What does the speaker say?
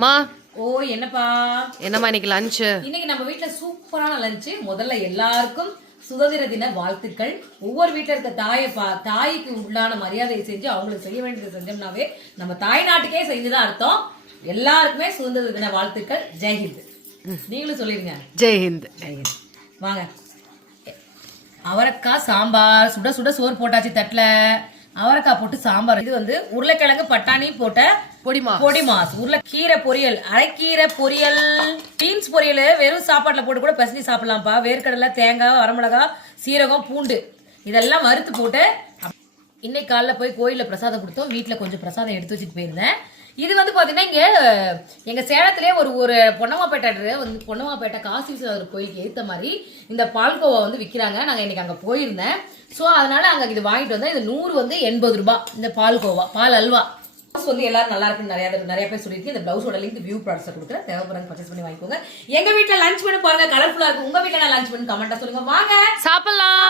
மா ஓ என்னப்பா என்னம்மா இன்னைக்கு லஞ்ச்? இன்னைக்கு நம்ம வீட்ல சூப்பரான லஞ்ச். முதல்ல எல்லாருக்கும் சுதந்திர தின வாழ்த்துக்கள். ஒவ்வொரு வீட்டுல இருக்க தாய்க்கு உள்ளான மரியாதையை செஞ்சு அவங்களுக்கு செய்ய வேண்டியதை செஞ்சோம்னாவே நம்ம தாய் நாட்டுக்கே செஞ்சுதான் அர்த்தம். எல்லாருக்குமே சுதந்திர தின வாழ்த்துக்கள். ஜெய்ஹிந்த். நீங்களும் சொல்லிருங்க. ஜெய்ஹிந்த். ஜெய்ஹிந்த். வாங்க. அவரைக்காய் சாம்பார், சுட சுட சோறு போட்டாச்சு தட்டுல. அவரைக்காய் போட்டு சாம்பார். இது வந்து உருளைக்கிழங்கு பட்டாணி போட்ட பொடி மாஸ். உருளைக்கீரை பொரியல், அரைக்கீரை பொரியல், பீன்ஸ் பொரியல் வெறும் சாப்பாட்டுல போட்டு கூட பசங்க சாப்பிடலாம்ப்பா. வேர்க்கடலை, தேங்காய், வரமிளகா, சீரகம், பூண்டு இதெல்லாம் வறுத்து போட்டு. இன்னைக்கு காலைல போய் கோயில்ல பிரசாதம் கொடுத்தோம். வீட்டுல கொஞ்சம் பிரசாதம் எடுத்து வச்சுட்டு போயிருந்தேன். இது வந்து பாத்தீங்கன்னா இங்க எங்க சேலத்திலே ஒரு பொன்னமாப்பேட்டை காசி விஸ்வநாதர் கோயிலுக்கு ஏத்த மாதிரி இந்த பால்கோவா வந்து விற்கிறாங்க. நாங்க இன்னைக்கு அங்க போயிருந்தேன். ஸோ அதனால அங்க இது வாங்கிட்டு வந்தேன். இது 100 வந்து 80 ரூபாய். இந்த பால்கோவா, பால் அல்வா வந்து எல்லாரும் நல்லா இருக்குன்னு நிறைய பேர் சொல்லியிருக்கு. இந்த பிளவுஸோட லிங்க் வியூ ப்ராடக்ட்ஸ் கொடுக்குறேன். தேவைப்படுறாங்க பர்ச்சேஸ் பண்ணி வாங்கிக்கோங்க. எங்க வீட்டுல லஞ்ச் பண்ணி பாருங்க, கலர்ஃபுல்லா இருக்கும். உங்க வீட்டுல லஞ்ச் பண்ணி கமெண்டா சொல்லுங்க. வாங்க சாப்பிடலாம்.